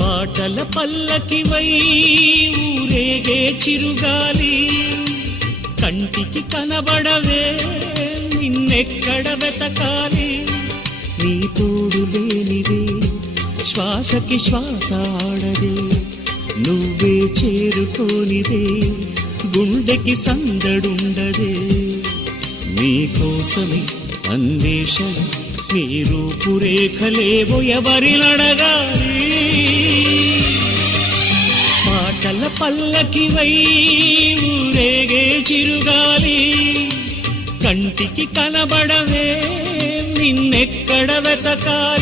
పాటల పల్లకివై ఊరేగే చిరుగాలి కంటికి కనబడవే నిన్నెక్కడ వెతకాలి నీ తోడు లేనిదే శ్వాసకి శ్వాస ఆడదే నువ్వే చేరుకోనిదే గుండెకి సందడుండదే నీకోసమే అన్వేషణ నీ రూపురేఖలేవో ఎవరినడగాలి పాటల పల్లకివై ఊరేగే చిరుగాలి కంటికి కనబడవే నిన్నెక్కడ వెతకాలి